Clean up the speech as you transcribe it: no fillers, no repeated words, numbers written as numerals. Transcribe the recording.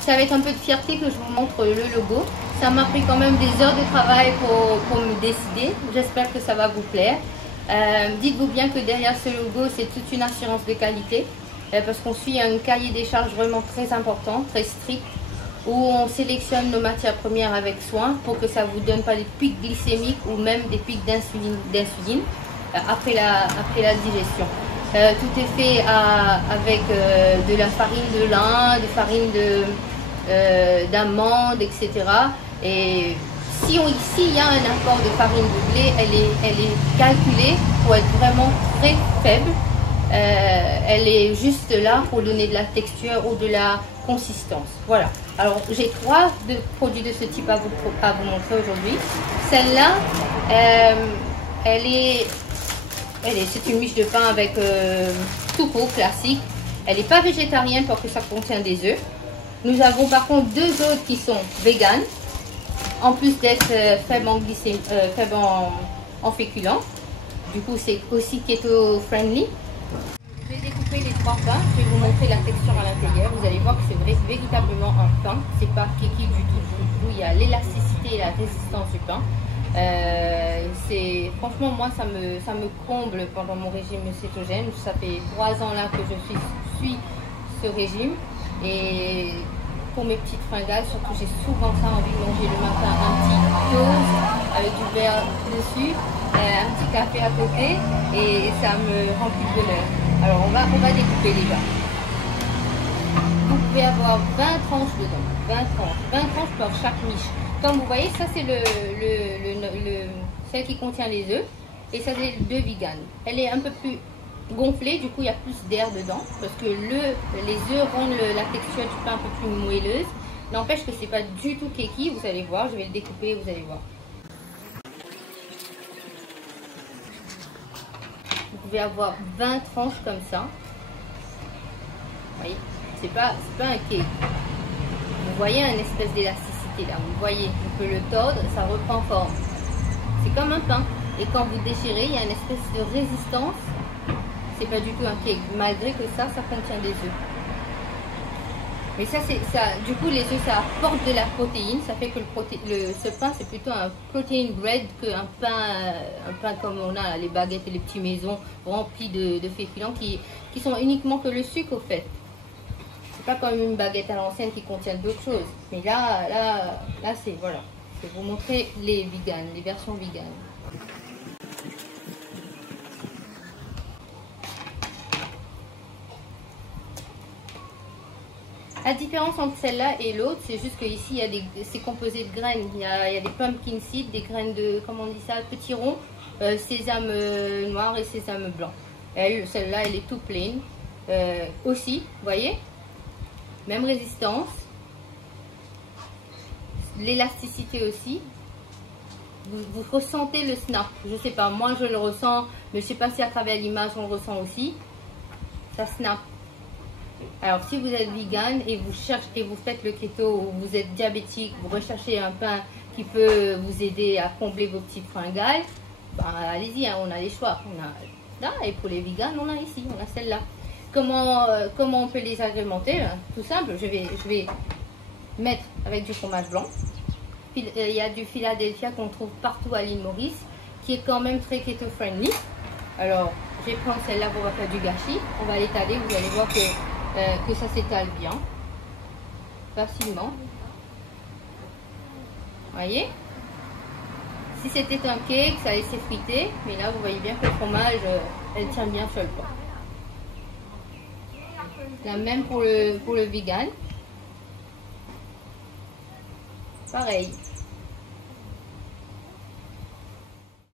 Ça va être un peu de fierté que je vous montre le logo. Ça m'a pris quand même des heures de travail pour me décider. J'espère que ça va vous plaire. Dites-vous bien que derrière ce logo, c'est toute une assurance de qualité. Parce qu'on suit un cahier des charges vraiment très important, très strict, où on sélectionne nos matières premières avec soin pour que ça ne vous donne pas des pics glycémiques ou même des pics d'insuline après la digestion. Tout est fait avec de la farine de lin, des farines d'amandes, etc. Et s'il y a un apport de farine de blé, elle est calculée pour être vraiment très faible. Elle est juste là pour donner de la texture ou de la consistance. Voilà. Alors j'ai 3 produits de ce type à vous montrer aujourd'hui. Celle-là, c'est une miche de pain avec tout court, classique. Elle n'est pas végétarienne parce que ça contient des œufs. Nous avons par contre 2 autres qui sont véganes, en plus d'être faibles en féculents. Du coup, c'est aussi keto friendly. Je vais découper les 3 pains. Je vais vous montrer la texture à l'intérieur. Vous allez voir que c'est véritablement un pain. C'est pas kiki du tout. Il y a l'élasticité et la résistance du pain. Franchement, moi ça me comble pendant mon régime cétogène. Ça fait 3 ans là que je suis ce régime, et pour mes petites fringales surtout, j'ai souvent ça envie de manger le matin un petit toast avec du beurre dessus, un petit café à côté, et ça me remplit de bonheur. Alors on va découper les gars. Vous pouvez avoir 20 tranches dedans, 20 tranches par chaque miche. Comme vous voyez, ça c'est celle qui contient les œufs, et ça c'est 2 vegan. Elle est un peu plus gonflée, du coup il y a plus d'air dedans, parce que les œufs rendent la texture du pain un peu plus moelleuse. N'empêche que c'est pas du tout keki, vous allez voir, je vais le découper, vous allez voir. Vous pouvez avoir 20 tranches comme ça. Vous voyez, c'est pas un cake. Vous voyez un espèce d'élasticité là, vous voyez, on peut le tordre, ça reprend forme. C'est comme un pain. Et quand vous déchirez, il y a une espèce de résistance. C'est pas du tout un cake, malgré que ça contient des œufs. Mais du coup les œufs ça apporte de la protéine, ça fait que ce pain c'est plutôt un protein bread qu'un pain comme on a les baguettes et les petits maisons remplis de féculents qui sont uniquement que le sucre au fait. C'est pas comme une baguette à l'ancienne qui contient d'autres choses. Mais là c'est, voilà. Je vais vous montrer les versions véganes. La différence entre celle-là et l'autre, c'est juste qu'ici, c'est composé de graines. Il y a des pumpkin seeds, des graines de, comment on dit ça, petits ronds, sésame noir et sésame blanc. Celle-là, elle est tout plain. Aussi, vous voyez, même résistance. L'élasticité aussi. Vous ressentez le snap. Je sais pas, moi je le ressens, mais je sais pas si à travers l'image on le ressent aussi. Ça snap. Alors si vous êtes vegan et vous cherchez, vous faites le keto, ou vous êtes diabétique, vous recherchez un pain qui peut vous aider à combler vos petites fringales, ben, allez-y, hein, on a les choix. Là, et pour les vegans, on a ici, on a celle-là. Comment on peut les agrémenter? Tout simple, je vais mettre avec du fromage blanc. Il y a du Philadelphia qu'on trouve partout à l'île Maurice, qui est quand même très keto friendly. Alors, je vais prendre celle-là pour faire du gâchis. On va l'étaler, vous allez voir que ça s'étale bien, facilement. Voyez, si c'était un cake, ça allait s'effriter, mais là vous voyez bien que le fromage, elle tient bien sur le pain. La même pour le vegan. Pareil.